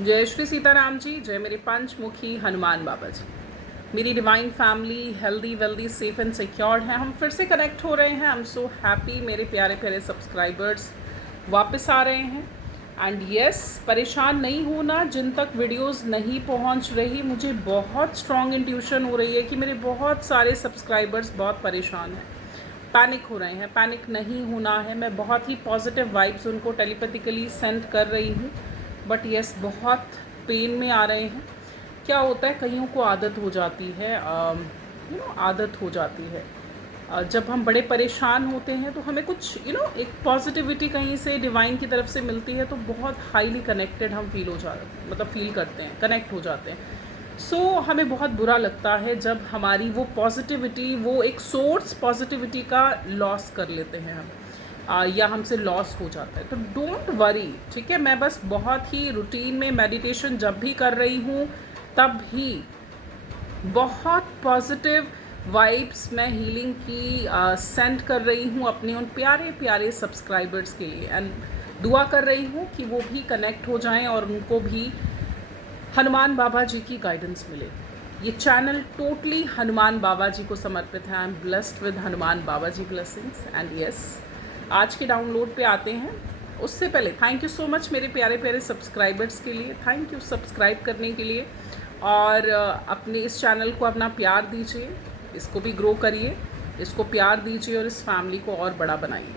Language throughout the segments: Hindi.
जय श्री सीताराम जी, जय मेरे पंचमुखी हनुमान बाबा जी। मेरी divine family healthy wealthy safe and secured है। हम फिर से कनेक्ट हो रहे हैं। I am so happy. मेरे प्यारे प्यारे सब्सक्राइबर्स वापस आ रहे हैं। एंड यस, परेशान नहीं होना जिन तक वीडियोस नहीं पहुंच रही। मुझे बहुत स्ट्रॉन्ग इंट्यूशन हो रही है कि मेरे बहुत सारे सब्सक्राइबर्स बहुत परेशान हैं, पैनिक हो रहे हैं। पैनिक नहीं होना है। मैं बहुत ही पॉजिटिव वाइब्स उनको टेलीपैथिकली सेंड कर रही हूँ। बट यस, बहुत पेन में आ रहे हैं। क्या होता है, कईयों को आदत हो जाती है, आदत हो जाती है। जब हम बड़े परेशान होते हैं तो हमें कुछ एक पॉजिटिविटी कहीं से डिवाइन की तरफ से मिलती है, तो बहुत हाईली कनेक्टेड हम फील हो जाते, मतलब फील करते हैं, कनेक्ट हो जाते हैं। हमें बहुत बुरा लगता है जब हमारी वो पॉजिटिविटी, वो एक सोर्स पॉजिटिविटी का लॉस कर लेते हैं हम, या हमसे लॉस हो जाता है। तो डोंट वरी, ठीक है। मैं बस बहुत ही रूटीन में मेडिटेशन जब भी कर रही हूँ तब ही बहुत पॉजिटिव वाइब्स मैं हीलिंग की सेंड कर रही हूँ अपने उन प्यारे प्यारे सब्सक्राइबर्स के लिए। एंड दुआ कर रही हूँ कि वो भी कनेक्ट हो जाएं और उनको भी हनुमान बाबा जी की गाइडेंस मिले। ये चैनल टोटली हनुमान बाबा जी को समर्पित है। I am blessed with Hanuman Baba ji blessings. And yes, आज के डाउनलोड पे आते हैं। उससे पहले थैंक यू सो मच मेरे प्यारे प्यारे सब्सक्राइबर्स के लिए। थैंक यू सब्सक्राइब करने के लिए, और अपने इस चैनल को अपना प्यार दीजिए, इसको भी ग्रो करिए, इसको प्यार दीजिए और इस फैमिली को और बड़ा बनाइए।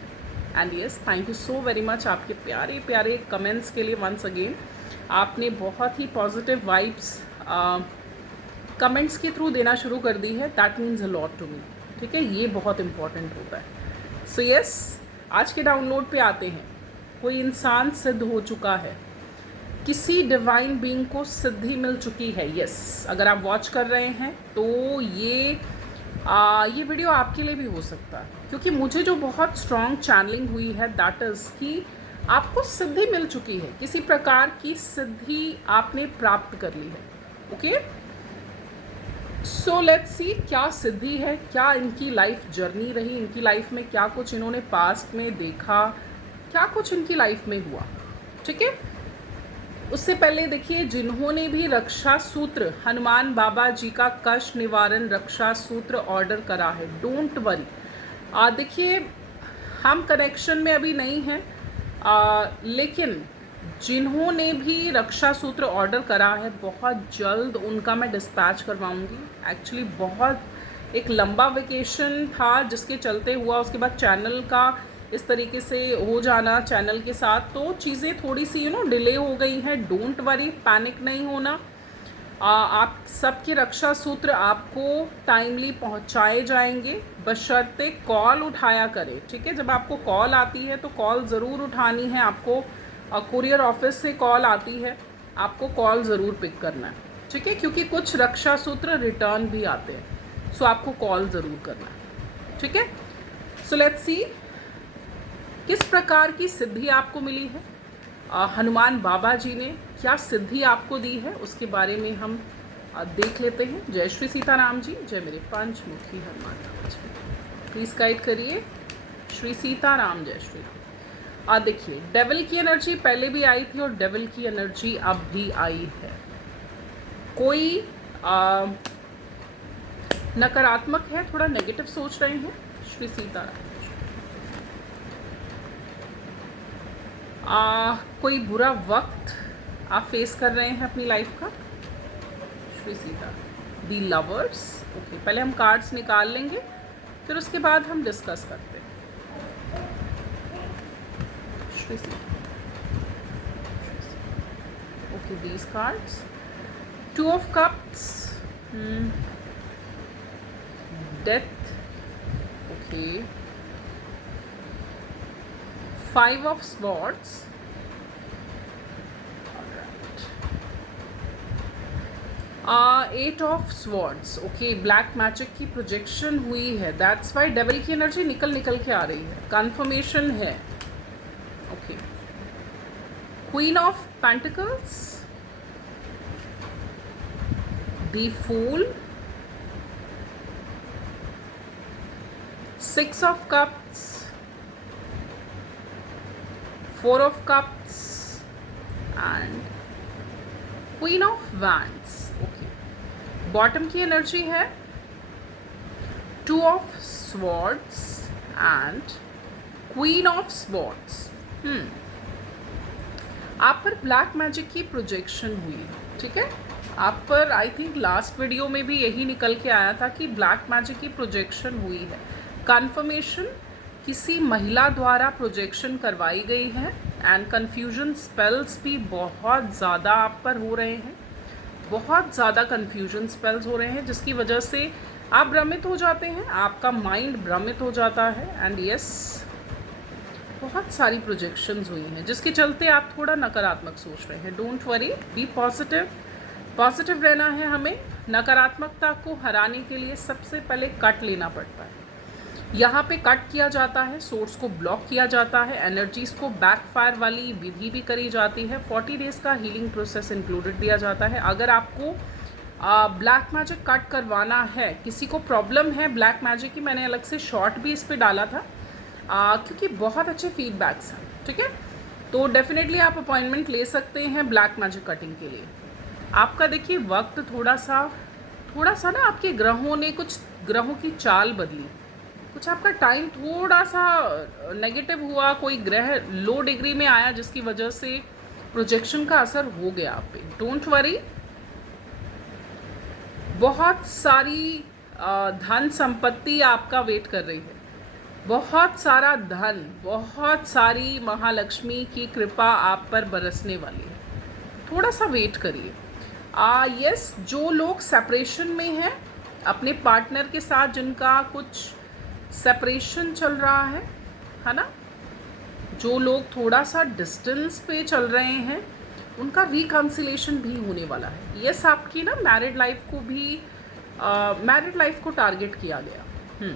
And yes, thank you so very much आपके प्यारे प्यारे कमेंट्स के लिए। वंस अगेन, आपने बहुत ही पॉजिटिव वाइब्स कमेंट्स के थ्रू देना शुरू कर दी है। That means a lot to me, ठीक है। ये बहुत इंपॉर्टेंट होता है। सो यस, आज के डाउनलोड पे आते हैं। कोई इंसान सिद्ध हो चुका है, किसी डिवाइन बीइंग को सिद्धि मिल चुकी है। यस, अगर आप वॉच कर रहे हैं तो ये वीडियो आपके लिए भी हो सकता है, क्योंकि मुझे जो बहुत स्ट्रॉन्ग चैनलिंग हुई है, दैट इज़ कि आपको सिद्धि मिल चुकी है, किसी प्रकार की सिद्धि आपने प्राप्त कर ली है। ओके, सो लेट्स सी क्या सिद्धि है, क्या इनकी लाइफ जर्नी रही, इनकी लाइफ में क्या कुछ इन्होंने पास्ट में देखा, क्या कुछ इनकी लाइफ में हुआ, ठीक है। उससे पहले देखिए, जिन्होंने भी रक्षा सूत्र, हनुमान बाबा जी का कष्ट निवारण रक्षा सूत्र ऑर्डर करा है, डोंट वरी। देखिए, हम कनेक्शन में अभी नहीं हैं, लेकिन जिन्होंने भी रक्षा सूत्र ऑर्डर करा है, बहुत जल्द उनका मैं डिस्पैच करवाऊंगी। एक्चुअली बहुत एक लंबा वेकेशन था जिसके चलते हुआ, उसके बाद चैनल का इस तरीके से हो जाना चैनल के साथ, तो चीज़ें थोड़ी सी डिले हो गई हैं। डोंट वरी, पैनिक नहीं होना। आप सबके रक्षा सूत्र आपको टाइमली पहुंचाए जाएंगे, बशर्ते कॉल उठाया करें, ठीक है। जब आपको कॉल आती है तो कॉल ज़रूर उठानी है। आपको कुरियर ऑफिस से कॉल आती है, आपको कॉल ज़रूर पिक करना है, ठीक है, क्योंकि कुछ रक्षा सूत्र रिटर्न भी आते हैं। सो आपको कॉल ज़रूर करना है, ठीक है। सो लेट्स सी किस प्रकार की सिद्धि आपको मिली है, हनुमान बाबा जी ने क्या सिद्धि आपको दी है, उसके बारे में हम देख लेते हैं। जय श्री सीताराम जी, जय मेरे पंचमुखी हनुमान बाबा जी। प्लीज़ गाइड करिए। श्री सीताराम, जय श्री राम। देखिए, डेविल की एनर्जी पहले भी आई थी और डेविल की एनर्जी अब भी आई है। कोई नकारात्मक है, थोड़ा नेगेटिव सोच रहे हैं। श्री सीताराम। कोई बुरा वक्त आप फेस कर रहे हैं अपनी लाइफ का। श्री सीता। दी लवर्स। ओके, पहले हम कार्ड्स निकाल लेंगे, फिर उसके बाद हम डिस्कस करते हैं। Shri Sita. Okay, these cards. Two of cups, death, okay, five of swords, eight of swords. Okay, black magic की प्रोजेक्शन हुई है, दैट्स वाई डेविल की एनर्जी निकल के आ रही है, कन्फर्मेशन है। Okay, queen of pentacles, the fool, six of cups, four of cups, and queen of wands, okay. Bottom की एनर्जी है 2 of swords and queen of swords. आप पर ब्लैक मैजिक की प्रोजेक्शन हुई है, ठीक है। आप पर आई थिंक लास्ट वीडियो में भी यही निकल के आया था कि ब्लैक मैजिक की प्रोजेक्शन हुई है। कन्फर्मेशन किसी महिला द्वारा प्रोजेक्शन करवाई गई है एंड कन्फ्यूजन स्पेल्स भी बहुत ज़्यादा आप पर हो रहे हैं, बहुत ज़्यादा कन्फ्यूजन स्पेल्स हो रहे हैं, जिसकी वजह से आप भ्रमित हो जाते हैं, आपका माइंड भ्रमित हो जाता है। एंड यस, बहुत सारी प्रोजेक्शंस हुई हैं जिसके चलते आप थोड़ा नकारात्मक सोच रहे हैं। Don't worry, be positive, positive रहना है हमें। नकारात्मकता को हराने के लिए सबसे पहले कट लेना पड़ता है। यहाँ पे कट किया जाता है, सोर्स को ब्लॉक किया जाता है, एनर्जीज़ को बैकफायर वाली विधि भी करी जाती है। 40 डेज़ का हीलिंग प्रोसेस इंक्लूडेड दिया जाता है। अगर आपको ब्लैक मैजिक कट करवाना है, किसी को प्रॉब्लम है ब्लैक मैजिक की, मैंने अलग से शॉर्ट भी इस पर डाला था क्योंकि बहुत अच्छे फीडबैक्स हैं, ठीक है। तो डेफिनेटली आप अपॉइंटमेंट ले सकते हैं ब्लैक मैजिक कटिंग के लिए। आपका देखिए वक्त थोड़ा सा ना आपके ग्रहों ने, कुछ ग्रहों की चाल बदली, कुछ आपका टाइम थोड़ा सा नेगेटिव हुआ, कोई ग्रह लो डिग्री में आया जिसकी वजह से प्रोजेक्शन का असर हो गया आप पे। डोंट वरी, बहुत सारी धन संपत्ति आपका वेट कर रही है, बहुत सारा धन, बहुत सारी महालक्ष्मी की कृपा आप पर बरसने वाली है। थोड़ा सा वेट करिए। यस, जो लोग सेपरेशन में हैं अपने पार्टनर के साथ, जिनका कुछ सेपरेशन चल रहा है ना, जो लोग थोड़ा सा डिस्टेंस पे चल रहे हैं, उनका रिकन्सिलेशन भी होने वाला है। यस, आपकी ना मैरिड लाइफ को भी मैरिड लाइफ को टारगेट किया गया,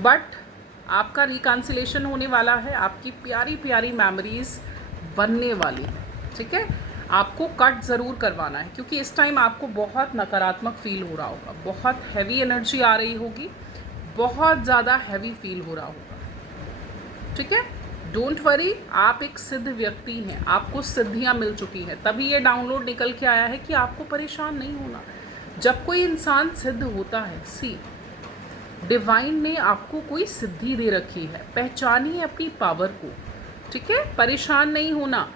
बट आपका रिकन्सिलेशन होने वाला है। आपकी प्यारी प्यारी मेमोरीज बनने वाली है, ठीक है। आपको कट ज़रूर करवाना है क्योंकि इस टाइम आपको बहुत नकारात्मक फील हो रहा होगा, बहुत हैवी एनर्जी आ रही होगी, बहुत ज़्यादा हैवी फील हो रहा होगा, ठीक है। डोंट वरी, आप एक सिद्ध व्यक्ति हैं, आपको सिद्धियां मिल चुकी हैं, तभी ये डाउनलोड निकल के आया है कि आपको परेशान नहीं होना। जब कोई इंसान सिद्ध होता है, डिवाइन ने आपको कोई सिद्धि दे रखी है, पहचानिए अपनी पावर को, ठीक है। परेशान नहीं होना,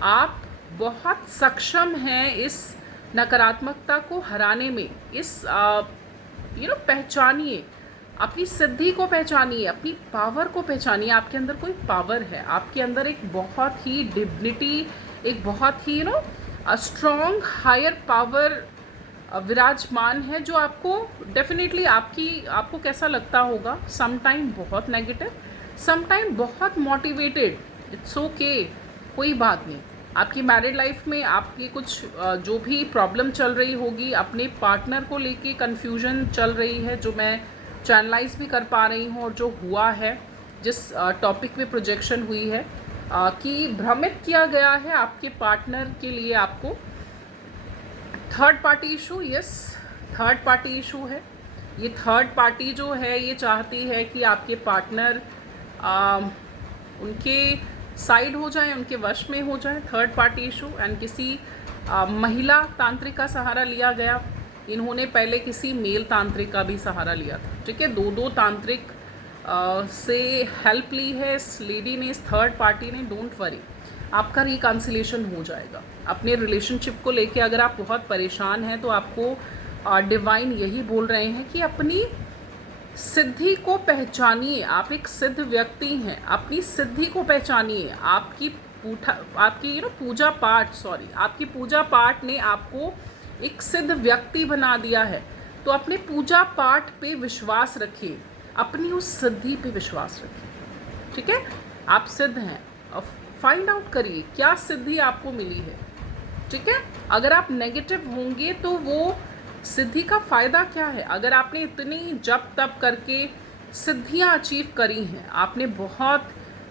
आप बहुत सक्षम हैं इस नकारात्मकता को हराने में। इस पहचानिए अपनी सिद्धि को, पहचानिए अपनी पावर को, पहचानिए आपके अंदर कोई पावर है, आपके अंदर एक बहुत ही डिग्निटी, एक बहुत ही स्ट्रॉन्ग हायर पावर विराजमान है, जो आपको डेफिनेटली आपको कैसा लगता होगा, समटाइम बहुत नेगेटिव, समटाइम बहुत मोटिवेटेड। इट्स ओके, कोई बात नहीं। आपकी मैरिड लाइफ में आपकी कुछ जो भी प्रॉब्लम चल रही होगी, अपने पार्टनर को लेके कन्फ्यूजन चल रही है, जो मैं चैनलाइज भी कर पा रही हूँ, और जो हुआ है, जिस टॉपिक में प्रोजेक्शन हुई है कि भ्रमित किया गया है आपके पार्टनर के लिए, आपको third party issue. Yes, third party issue है। ये थर्ड पार्टी जो है ये चाहती है कि आपके पार्टनर उनके साइड हो जाएं, उनके वश में हो जाएं। थर्ड पार्टी इशू एंड किसी महिला तांत्रिक का सहारा लिया गया। इन्होंने पहले किसी मेल तांत्रिक का भी सहारा लिया था, ठीक है। दो तांत्रिक से हेल्प ली है इस लेडी ने, इस थर्ड पार्टी ने। डोंट वरी, आपका रिकन्सिलेशन हो जाएगा। अपने रिलेशनशिप को लेके अगर आप बहुत परेशान हैं तो आपको डिवाइन यही बोल रहे हैं कि अपनी सिद्धि को पहचानिए। आप एक सिद्ध व्यक्ति हैं, अपनी सिद्धि को पहचानिए। आपकी पूजा पाठ ने आपको एक सिद्ध व्यक्ति बना दिया है, तो अपने पूजा पाठ पे विश्वास रखिए, अपनी उस सिद्धि पे विश्वास रखिए, ठीक है। आप सिद्ध हैं, फाइंड आउट करिए क्या सिद्धि आपको मिली है, ठीक है। अगर आप नेगेटिव होंगे तो वो सिद्धि का फ़ायदा क्या है। अगर आपने इतनी जप तप करके सिद्धियां अचीव करी हैं, आपने बहुत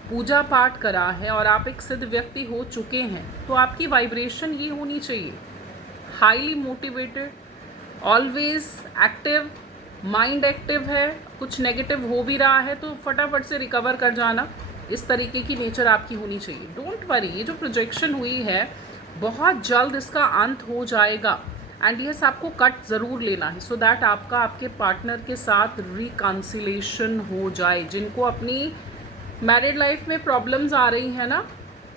पूजा पाठ करा है और आप एक सिद्ध व्यक्ति हो चुके हैं, तो आपकी वाइब्रेशन ये होनी चाहिए, highly motivated, always active, mind active है। कुछ नेगेटिव हो भी रहा है तो फटाफट से रिकवर कर जाना, इस तरीके की नेचर आपकी होनी चाहिए। डोंट वरी, ये जो प्रोजेक्शन हुई है बहुत जल्द इसका अंत हो जाएगा। एंड यस, आपको कट ज़रूर लेना है सो दैट आपका आपके पार्टनर के साथ रिकन्सिलेशन हो जाए। जिनको अपनी मैरिड लाइफ में प्रॉब्लम्स आ रही हैं ना,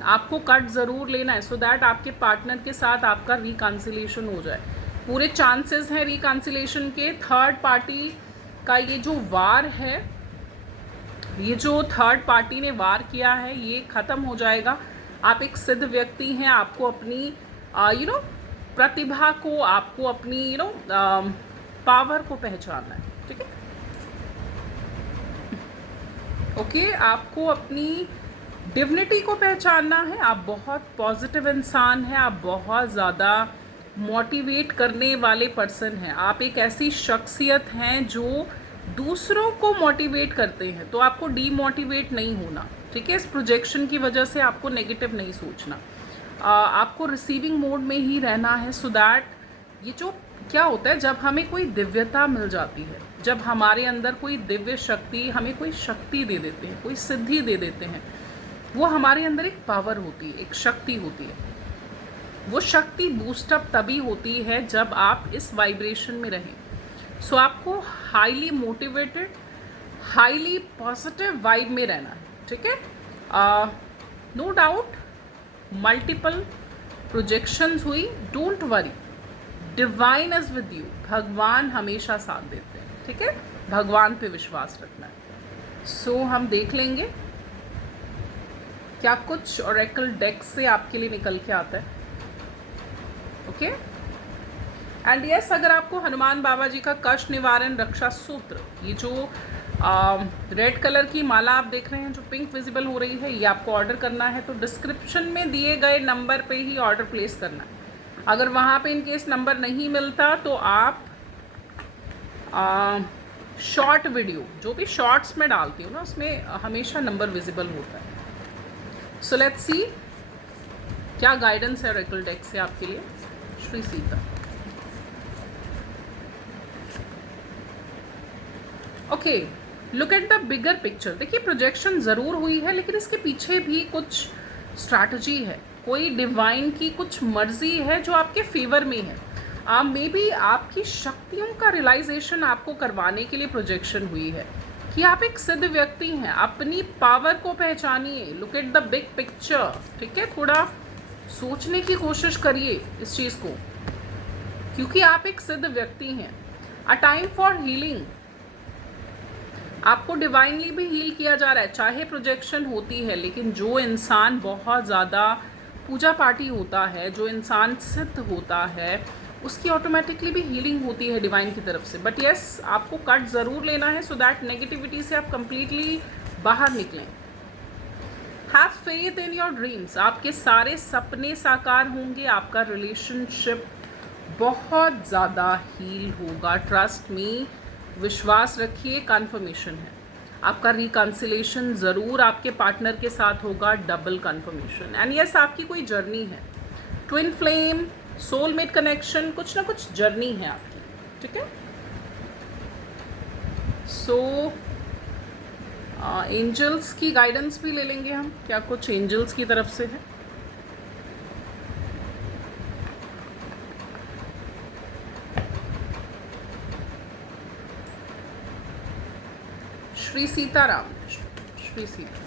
आपको कट ज़रूर लेना है सो दैट आपके पार्टनर के साथ आपका रिकन्सिलेशन हो जाए। पूरे चांसेस हैं रिकन्सिलेशन के। थर्ड पार्टी का ये जो वार है, ये जो थर्ड पार्टी ने वार किया है, ये ख़त्म हो जाएगा। आप एक सिद्ध व्यक्ति हैं, आपको अपनी प्रतिभा को, आपको अपनी पावर को पहचानना है, ठीक है। ओके, आपको अपनी डिविनिटी को पहचानना है। आप बहुत पॉजिटिव इंसान हैं, आप बहुत ज़्यादा मोटिवेट करने वाले पर्सन हैं। आप एक ऐसी शख्सियत हैं जो दूसरों को मोटिवेट करते हैं, तो आपको डीमोटिवेट नहीं होना, ठीक है। इस प्रोजेक्शन की वजह से आपको नेगेटिव नहीं सोचना, आपको रिसीविंग मोड में ही रहना है सो दैट ये जो क्या होता है, जब हमें कोई दिव्यता मिल जाती है, जब हमारे अंदर कोई दिव्य शक्ति, हमें कोई शक्ति दे देते हैं, कोई सिद्धि दे देते हैं, वो हमारे अंदर एक पावर होती है, एक शक्ति होती है। वो शक्ति बूस्टअप तभी होती है जब आप इस वाइब्रेशन में रहें। सो आपको highly motivated, highly positive vibe में रहना है, ठीक है। नो डाउट मल्टीपल प्रोजेक्शंस हुई, don't worry, divine is with you. भगवान हमेशा साथ देते हैं, ठीक है। भगवान पे विश्वास रखना है। सो हम देख लेंगे क्या कुछ ओरेकल डेक से आपके लिए निकल के आता है। ओके एंड यस, अगर आपको हनुमान बाबा जी का कष्ट निवारण रक्षा सूत्र, ये जो रेड कलर की माला आप देख रहे हैं जो पिंक विजिबल हो रही है, ये आपको ऑर्डर करना है तो डिस्क्रिप्शन में दिए गए नंबर पे ही ऑर्डर प्लेस करना है। अगर वहाँ पे इनकेस नंबर नहीं मिलता तो आप शॉर्ट वीडियो, जो भी शॉर्ट्स में डालती हूँ ना, उसमें हमेशा नंबर विजिबल होता है। सो लेट्स सी क्या गाइडेंस है ओरेकल डेक से आपके लिए। Shri Sita. Okay, look at the bigger picture. देखिए, प्रोजेक्शन ज़रूर हुई है लेकिन इसके पीछे भी कुछ स्ट्रैटेजी है, कोई डिवाइन की कुछ मर्जी है जो आपके फेवर में है। मे बी आपकी शक्तियों का रियलाइजेशन आपको करवाने के लिए प्रोजेक्शन हुई है कि आप एक सिद्ध व्यक्ति हैं। अपनी पावर को पहचानिए, look at the big picture, ठीक है। थोड़ा सोचने की कोशिश करिए इस चीज़ को, क्योंकि आप एक सिद्ध व्यक्ति हैं। अ टाइम फॉर हीलिंग, आपको डिवाइनली भी हील किया जा रहा है। चाहे प्रोजेक्शन होती है, लेकिन जो इंसान बहुत ज़्यादा पूजा पाठी होता है, जो इंसान सिद्ध होता है, उसकी ऑटोमेटिकली भी हीलिंग होती है डिवाइन की तरफ से। बट यस, आपको कट ज़रूर लेना है सो दैट नेगेटिविटी से आप कंप्लीटली बाहर निकलें। Have faith in your dreams, आपके सारे सपने साकार होंगे। आपका रिलेशनशिप बहुत ज़्यादा हील होगा, ट्रस्ट मी, विश्वास रखिए। कन्फर्मेशन है, आपका रिकन्सिलेशन ज़रूर आपके पार्टनर के साथ होगा, डबल कन्फर्मेशन। एंड यस, आपकी कोई जर्नी है, ट्विन फ्लेम, सोलमेट कनेक्शन, कुछ ना कुछ जर्नी है आपकी, ठीक है। सो एंजल्स की गाइडेंस भी ले लेंगे हम, क्या कुछ एंजल्स की तरफ से है। श्री सीताराम, श्री सीता,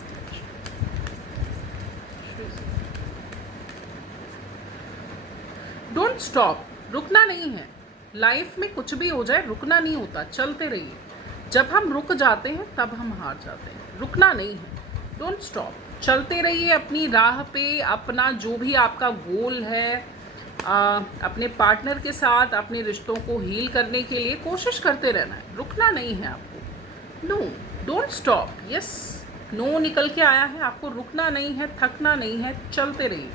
डोंट स्टॉप, रुकना नहीं है। लाइफ में कुछ भी हो जाए, रुकना नहीं होता, चलते रहिए। जब हम रुक जाते हैं तब हम हार जाते हैं, रुकना नहीं है। डोंट स्टॉप, चलते रहिए अपनी राह पे। अपना जो भी आपका गोल है, अपने पार्टनर के साथ अपने रिश्तों को हील करने के लिए कोशिश करते रहना है, रुकना नहीं है आपको। No, don't stop. Yes, no निकल के आया है, आपको रुकना नहीं है, थकना नहीं है, चलते रहिए।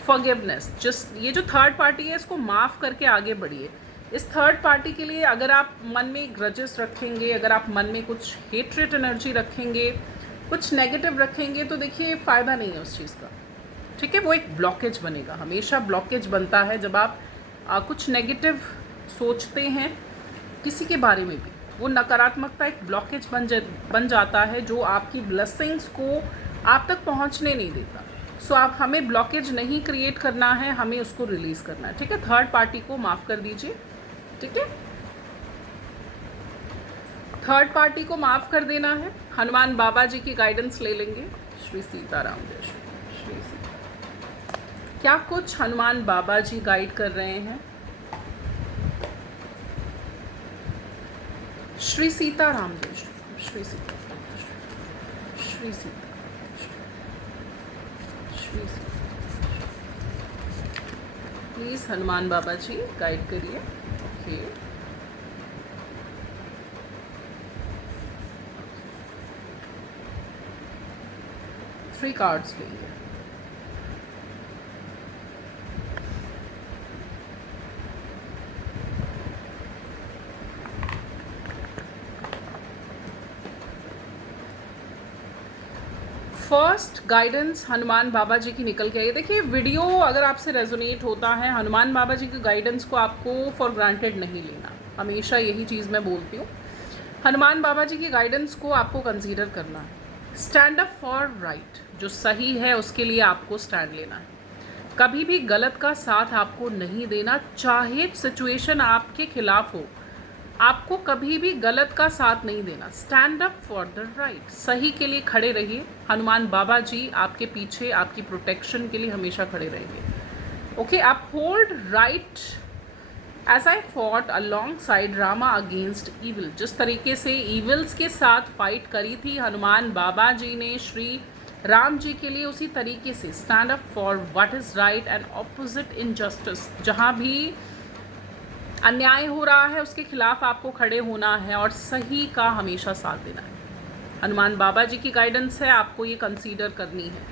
फॉरगिवनेस, जस्ट ये जो थर्ड पार्टी है इसको माफ़ करके आगे बढ़िए। इस थर्ड पार्टी के लिए अगर आप मन में ग्रजेस रखेंगे, अगर आप मन में कुछ हेट्रेट एनर्जी रखेंगे, कुछ नेगेटिव रखेंगे, तो देखिए फ़ायदा नहीं है उस चीज़ का, ठीक है। वो एक ब्लॉकेज बनेगा, हमेशा ब्लॉकेज बनता है जब आप कुछ नेगेटिव सोचते हैं किसी के बारे में भी। वो नकारात्मकता एक ब्लॉकेज बन जाता है जो आपकी ब्लेसिंग्स को आप तक पहुंचने नहीं देता। सो आप हमें ब्लॉकेज नहीं क्रिएट करना है, हमें उसको रिलीज़ करना है, ठीक है। थर्ड पार्टी को माफ़ कर दीजिए, ठीक है, थर्ड पार्टी को माफ़ कर देना है। हनुमान बाबा जी की गाइडेंस ले लेंगे। श्री सीताराम जय श्री सीता। क्या कुछ हनुमान बाबा जी गाइड कर रहे हैं? श्री सीताराम जय Shri Sita, Shri Sita, Shri Sita. Please Hanuman Baba ji guide करिए। ओके, थ्री कार्ड्स लेंगे। फर्स्ट गाइडेंस हनुमान बाबा जी की निकल के आई। देखिए, वीडियो अगर आपसे रेजोनेट होता है, हनुमान बाबा जी की गाइडेंस को आपको फॉर ग्रांटेड नहीं लेना। हमेशा यही चीज़ मैं बोलती हूँ, हनुमान बाबा जी की गाइडेंस को आपको कंसीडर करना है। स्टैंड अप फॉर राइट, जो सही है उसके लिए आपको स्टैंड लेना है। कभी भी गलत का साथ आपको नहीं देना, चाहे सिचुएशन आपके खिलाफ हो, आपको कभी भी गलत का साथ नहीं देना। Stand up for the right, सही के लिए खड़े रहिए। हनुमान बाबा जी आपके पीछे, आपकी प्रोटेक्शन के लिए हमेशा खड़े रहेंगे। ओके, आप hold right as I fought alongside Rama against evil. जिस तरीके से ईविल्स के साथ फाइट करी थी हनुमान बाबा जी ने श्री राम जी के लिए, उसी तरीके से stand up for what is right and opposite injustice. जहाँ भी अन्याय हो रहा है उसके खिलाफ आपको खड़े होना है और सही का हमेशा साथ देना है। हनुमान बाबा जी की गाइडेंस है, आपको ये कंसीडर करनी है।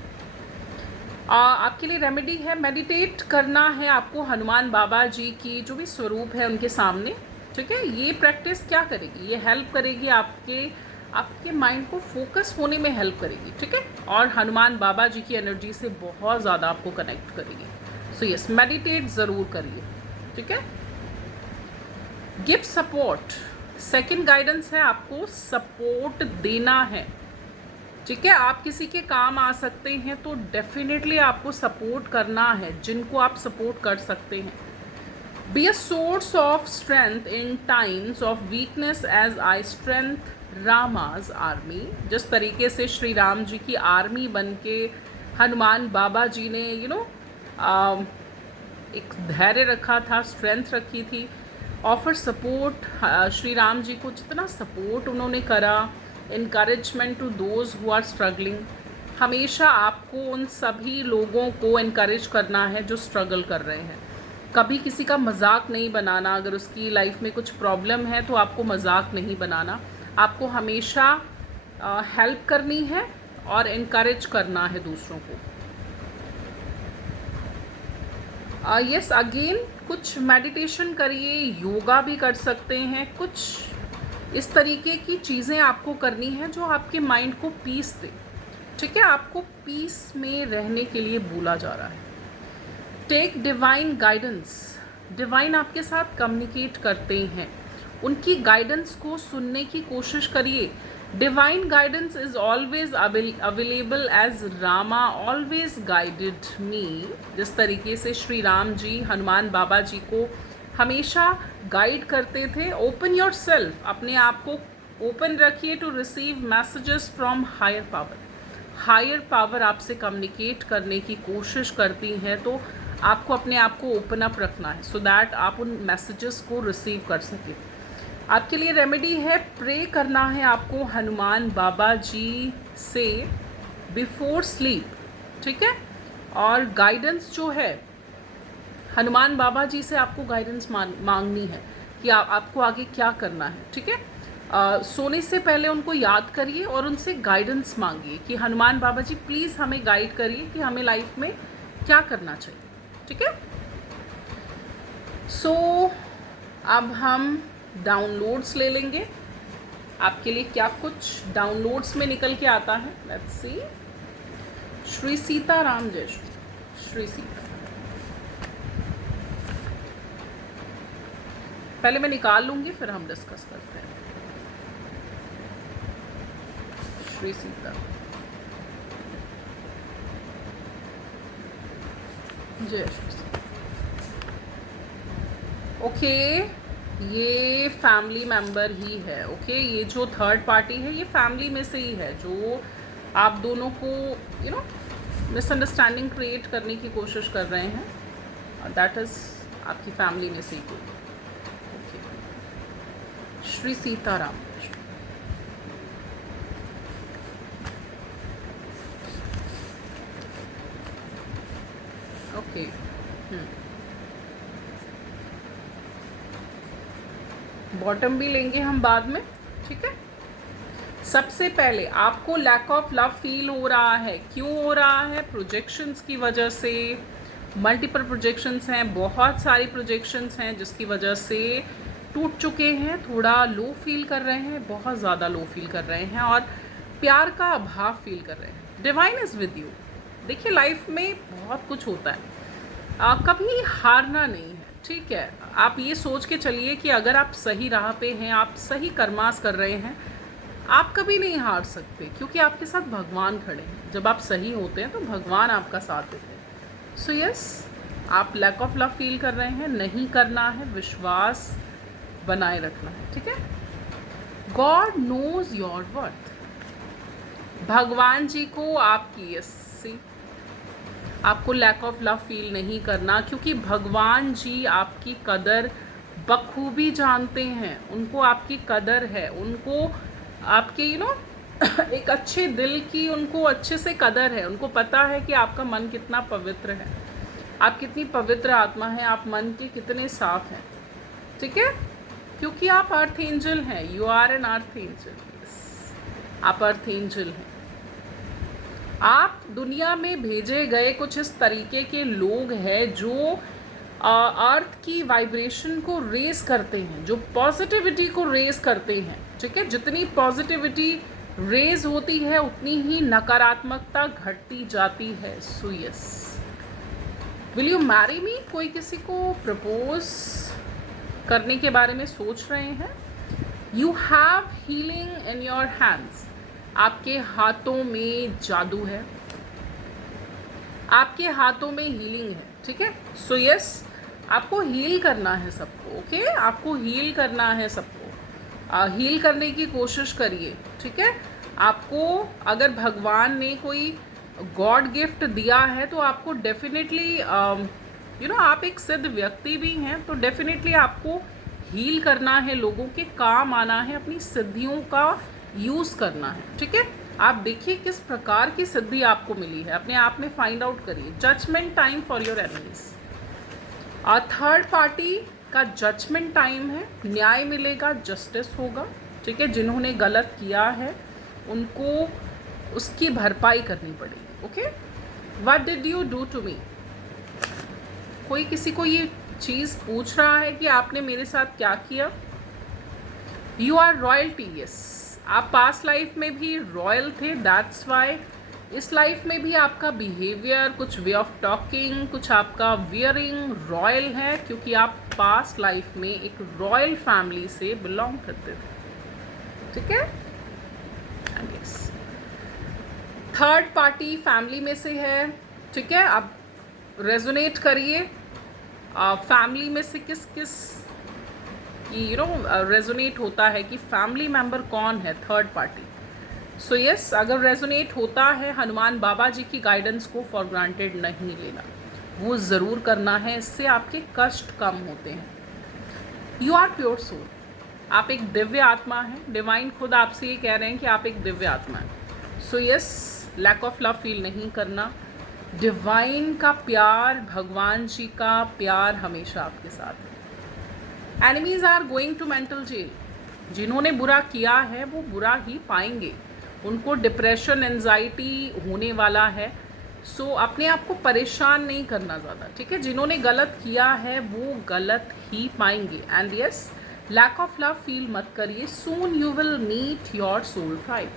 आपके लिए रेमेडी है, मेडिटेट करना है आपको हनुमान बाबा जी की जो भी स्वरूप है उनके सामने, ठीक है। ये प्रैक्टिस क्या करेगी, ये हेल्प करेगी आपके माइंड को फोकस होने में हेल्प करेगी, ठीक है, और हनुमान बाबा जी की एनर्जी से बहुत ज़्यादा आपको कनेक्ट करेगी। सो यस, मेडिटेट ज़रूर करिए, ठीक है। गिव सपोर्ट, सेकंड गाइडेंस है, आपको सपोर्ट देना है, ठीक है। आप किसी के काम आ सकते हैं तो डेफिनेटली आपको सपोर्ट करना है जिनको आप सपोर्ट कर सकते हैं। Be a source of strength in times of weakness as I strength Rama's army. जिस तरीके से श्री राम जी की आर्मी बन के हनुमान बाबा जी ने एक धैर्य रखा था, स्ट्रेंथ रखी थी, ऑफर सपोर्ट। श्री राम जी को जितना सपोर्ट उन्होंने करा, encouragement to those who are struggling. हमेशा आपको उन सभी लोगों को इनकरेज करना है जो स्ट्रगल कर रहे हैं। कभी किसी का मजाक नहीं बनाना। अगर उसकी लाइफ में कुछ प्रॉब्लम है तो आपको मजाक नहीं बनाना, आपको हमेशा हेल्प करनी है और इनकरेज करना है दूसरों को। यस, अगेन कुछ मेडिटेशन करिए, योगा भी कर सकते हैं। कुछ इस तरीके की चीज़ें आपको करनी है जो आपके माइंड को पीस दे, ठीक है। आपको पीस में रहने के लिए बोला जा रहा है। टेक डिवाइन गाइडेंस, डिवाइन आपके साथ कम्युनिकेट करते हैं, उनकी गाइडेंस को सुनने की कोशिश करिए। Divine guidance is always available as Rama always guided me. जिस तरीके से श्री राम जी हनुमान बाबा जी को हमेशा गाइड करते थे। ओपन योर सेल्फ, अपने आप को ओपन रखिए to receive messages from higher power. Higher power आपसे कम्युनिकेट करने की कोशिश करती हैं, तो आपको अपने आप को ओपन अप रखना है सो दैट आप उन मैसेजेस को रिसीव कर सकें। आपके लिए रेमेडी है, प्रे करना है आपको हनुमान बाबा जी से बिफोर स्लीप, ठीक है। और गाइडेंस जो है हनुमान बाबा जी से आपको गाइडेंस मांगनी है कि आपको आगे क्या करना है, ठीक है। सोने से पहले उनको याद करिए और उनसे गाइडेंस मांगिए कि हनुमान बाबा जी प्लीज़ हमें गाइड करिए कि हमें लाइफ में क्या करना चाहिए, ठीक है। सो अब हम डाउनलोड्स ले लेंगे। आपके लिए क्या कुछ डाउनलोड्स में निकल के आता है, लेट्स सी। श्री सीताराम जय श्री सीता। पहले मैं निकाल लूंगी फिर हम डिस्कस करते हैं। श्री सीता। जय श्री। ओके, ये फैमिली मेम्बर ही है। ओके, ये जो थर्ड पार्टी है ये फैमिली में से ही है, जो आप दोनों को मिसअंडरस्टैंडिंग क्रिएट करने की कोशिश कर रहे हैं। दैट इज़ आपकी फैमिली में से ही कोई। Okay, Shri Sitaram. Okay, bottom भी लेंगे हम बाद में, ठीक है। सबसे पहले आपको लैक ऑफ लव फील हो रहा है। क्यों हो रहा है? प्रोजेक्शंस की वजह से। मल्टीपल प्रोजेक्शंस हैं, बहुत सारी प्रोजेक्शंस हैं, जिसकी वजह से टूट चुके हैं, थोड़ा लो फील कर रहे हैं, बहुत ज़्यादा लो फील कर रहे हैं और प्यार का अभाव फील कर रहे हैं। Divine is with you. देखिए, लाइफ में बहुत कुछ होता है, कभी हारना नहीं है, ठीक है। आप ये सोच के चलिए कि अगर आप सही राह पे हैं, आप सही कर्मास कर रहे हैं, आप कभी नहीं हार सकते, क्योंकि आपके साथ भगवान खड़े हैं। जब आप सही होते हैं तो भगवान आपका साथ देते हैं। सो यस, आप लैक ऑफ लव फील कर रहे हैं, नहीं करना है, विश्वास बनाए रखना है, ठीक है। God knows your worth. भगवान जी को आपकी आपको लैक ऑफ लव फील नहीं करना, क्योंकि भगवान जी आपकी कदर बखूबी जानते हैं। उनको आपकी कदर है, उनको आपके एक अच्छे दिल की उनको अच्छे से कदर है। उनको पता है कि आपका मन कितना पवित्र है, आप कितनी पवित्र आत्मा है, आप मन के कितने साफ हैं, ठीक है। क्योंकि आप अर्थ एंजल हैं, you are an earth angel. आप अर्थ एंजल हैं। आप दुनिया में भेजे गए कुछ इस तरीके के लोग हैं जो अर्थ की वाइब्रेशन को रेज करते हैं, जो पॉजिटिविटी को रेज करते हैं, ठीक है। जितनी पॉजिटिविटी रेज होती है उतनी ही नकारात्मकता घटती जाती है। So yes, will you marry me? कोई किसी को प्रपोज करने के बारे में सोच रहे हैं। You have healing in your hands. आपके हाथों में जादू है, आपके हाथों में हीलिंग है, ठीक है। सो यस, आपको हील करना है सबको। ओके, आपको हील करना है सबको। हील करने की कोशिश करिए, ठीक है। आपको अगर भगवान ने कोई गॉड गिफ्ट दिया है तो आपको डेफिनेटली आप एक सिद्ध व्यक्ति भी हैं, तो डेफिनेटली आपको हील करना है, लोगों के काम आना है, अपनी सिद्धियों का यूज़ करना है, ठीक है। आप देखिए किस प्रकार की सिद्धि आपको मिली है, अपने आप में फाइंड आउट करिए। Judgement time for your enemies. और थर्ड पार्टी का जजमेंट टाइम है, न्याय मिलेगा, जस्टिस होगा, ठीक है। जिन्होंने गलत किया है उनको उसकी भरपाई करनी पड़ेगी। Okay, what did you do to me? कोई किसी को ये चीज़ पूछ रहा है कि आपने मेरे साथ क्या किया। You are royalty. यस, आप पास्ट लाइफ में भी रॉयल थे, दैट्स वाई इस लाइफ में भी आपका बिहेवियर, कुछ वे ऑफ टॉकिंग, कुछ आपका वियरिंग रॉयल है, क्योंकि आप पास्ट लाइफ में एक रॉयल फैमिली से बिलोंग करते थे, ठीक है। And yes, third party family में से है, ठीक है। अब रेजोनेट करिए, फैमिली में से किस किस रेजोनेट होता है कि फैमिली मेम्बर कौन है थर्ड पार्टी। सो यस, अगर रेजोनेट होता है, हनुमान बाबा जी की गाइडेंस को फॉर ग्रांटेड नहीं लेना, वो ज़रूर करना है, इससे आपके कष्ट कम होते हैं। You are pure soul. आप एक दिव्य आत्मा हैं, डिवाइन खुद आपसे ये कह रहे हैं कि आप एक दिव्य आत्मा हैं। So yes, lack of love feel नहीं करना। डिवाइन का प्यार, भगवान जी का प्यार हमेशा आपके साथ है। Enemies are going to mental jail. जिन्होंने बुरा किया है वो बुरा ही पाएंगे, उनको डिप्रेशन, एंजाइटी होने वाला है। सो अपने आप को परेशान नहीं करना ज़्यादा, ठीक है। जिन्होंने गलत किया है वो गलत ही पाएंगे। And yes, lack of love feel मत करिए। Soon you will meet your soul tribe.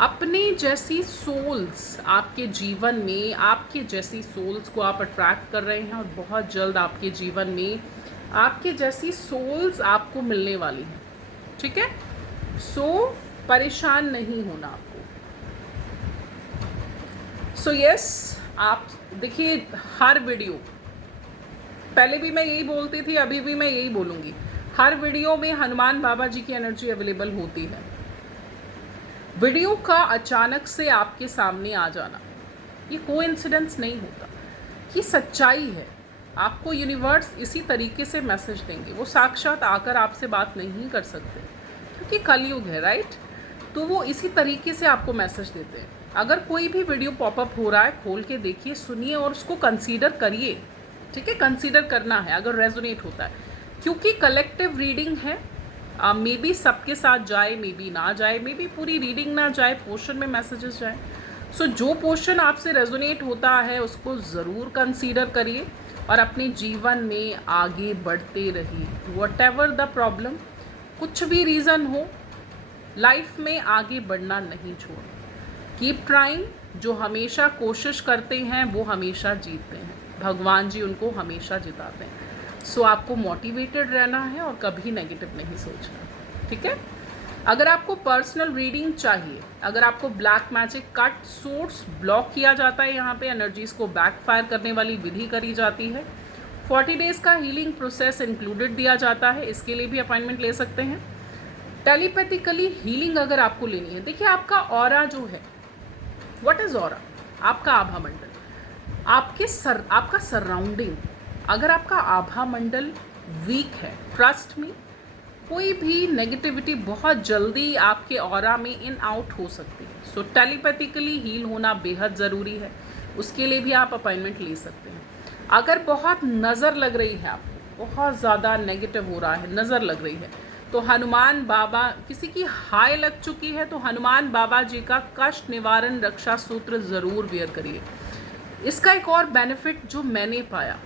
अपने जैसी सोल्स आपके जीवन में, आपके जैसी सोल्स को आप अट्रैक्ट कर रहे हैं और बहुत जल्द आपके जीवन में आपके जैसी सोल्स आपको मिलने वाली हैं, ठीक है। सो परेशान नहीं होना आपको। सो यस, आप देखिए हर वीडियो, पहले भी मैं यही बोलती थी, अभी भी मैं यही बोलूँगी, हर वीडियो में हनुमान बाबा जी की एनर्जी अवेलेबल होती है। वीडियो का अचानक से आपके सामने आ जाना ये कोइंसिडेंस नहीं होता, ये सच्चाई है। आपको यूनिवर्स इसी तरीके से मैसेज देंगे, वो साक्षात आकर आपसे बात नहीं कर सकते क्योंकि कलयुग है, राइट। तो वो इसी तरीके से आपको मैसेज देते हैं। अगर कोई भी वीडियो पॉपअप हो रहा है, खोल के देखिए, सुनिए और उसको कंसीडर करिए, ठीक है। कंसीडर करना है अगर रेजोनेट होता है, क्योंकि कलेक्टिव रीडिंग है। मे बी सबके साथ जाए, मे बी ना जाए, मे बी पूरी रीडिंग ना जाए, पोर्शन में मैसेजेस जाए। सो जो पोर्शन आपसे रेजोनेट होता है उसको ज़रूर कंसीडर करिए और अपने जीवन में आगे बढ़ते रहिए। व्हाटएवर द प्रॉब्लम, कुछ भी रीज़न हो, लाइफ में आगे बढ़ना नहीं छोड़ें। Keep trying. जो हमेशा कोशिश करते हैं वो हमेशा जीतते हैं, भगवान जी उनको हमेशा जिताते हैं। सो आपको मोटिवेटेड रहना है और कभी नेगेटिव नहीं सोचना, ठीक है। अगर आपको पर्सनल रीडिंग चाहिए, अगर आपको black magic cut source block किया जाता है, यहाँ पे एनर्जीज को बैकफायर करने वाली विधि करी जाती है, 40 डेज़ का हीलिंग प्रोसेस इंक्लूडेड दिया जाता है, इसके लिए भी अपॉइंटमेंट ले सकते हैं। टेलीपैथिकली हीलिंग अगर आपको लेनी है, देखिए आपका ऑरा जो है, व्हाट इज ऑरा? आपका आभा मंडल, आपका सराउंडिंग। अगर आपका आभा मंडल वीक है, ट्रस्ट में कोई भी नेगेटिविटी बहुत जल्दी आपके ऑरा में इन आउट हो सकती है। सो टेलीपैथिकली हील होना बेहद ज़रूरी है, उसके लिए भी आप अपॉइंटमेंट ले सकते हैं। अगर बहुत नज़र लग रही है, आपको बहुत ज़्यादा नेगेटिव हो रहा है, नज़र लग रही है, तो हनुमान बाबा, किसी की हाय लग चुकी है तो हनुमान बाबा जी का कष्ट निवारण रक्षा सूत्र ज़रूर वेयर करिए। इसका एक और बेनिफिट जो मैंने पाया,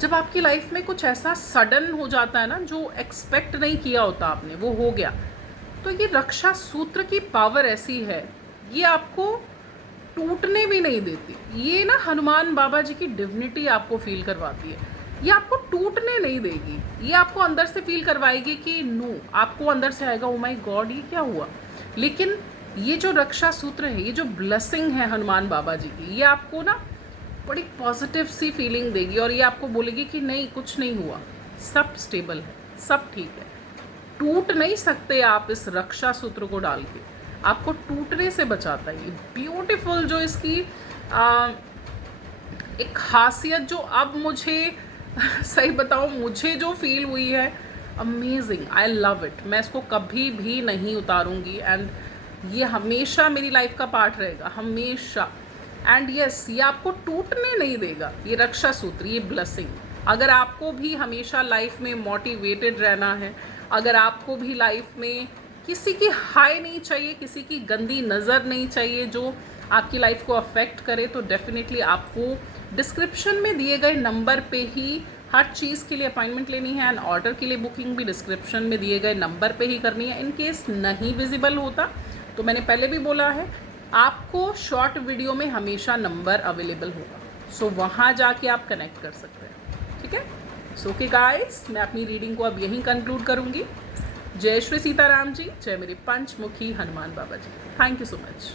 जब आपकी लाइफ में कुछ ऐसा सडन हो जाता है ना, जो एक्सपेक्ट नहीं किया होता आपने, वो हो गया, तो ये रक्षा सूत्र की पावर ऐसी है, ये आपको टूटने भी नहीं देती। ये ना हनुमान बाबा जी की डिविनिटी आपको फील करवाती है, ये आपको टूटने नहीं देगी, ये आपको अंदर से फील करवाएगी कि नो, आपको अंदर से आएगा ओ माय गॉड ये क्या हुआ। लेकिन ये जो रक्षा सूत्र है, ये जो ब्लेसिंग है हनुमान बाबा जी की, ये आपको ना बड़ी पॉजिटिव सी फीलिंग देगी और ये आपको बोलेगी कि नहीं, कुछ नहीं हुआ, सब स्टेबल है, सब ठीक है। टूट नहीं सकते आप इस रक्षा सूत्र को डाल के, आपको टूटने से बचाता है। ये ब्यूटीफुल जो इसकी एक खासियत जो अब मुझे सही बताऊँ, मुझे जो फील हुई है, अमेजिंग, आई लव इट। मैं इसको कभी भी नहीं उतारूंगी एंड ये हमेशा मेरी लाइफ का पार्ट रहेगा, हमेशा। एंड यस, ये आपको टूटने नहीं देगा, ये रक्षा सूत्र, ये ब्लेसिंग। अगर आपको भी हमेशा लाइफ में मोटिवेटेड रहना है, अगर आपको भी लाइफ में किसी की हाय नहीं चाहिए, किसी की गंदी नज़र नहीं चाहिए जो आपकी लाइफ को अफेक्ट करे, तो डेफिनेटली आपको डिस्क्रिप्शन में दिए गए नंबर पे ही हर चीज़ के लिए अपॉइंटमेंट लेनी है एंड ऑर्डर के लिए बुकिंग भी डिस्क्रिप्शन में दिए गए नंबर पे ही करनी है। इन केस नहीं विजिबल होता तो मैंने पहले भी बोला है, आपको शॉर्ट वीडियो में हमेशा नंबर अवेलेबल होगा, सो वहाँ जाके आप कनेक्ट कर सकते हैं, ठीक है। सो ओके गाइस, मैं अपनी रीडिंग को अब यहीं कंक्लूड करूँगी। जय श्री सीताराम जी, जय मेरे पंचमुखी हनुमान बाबा ji. Thank you so much.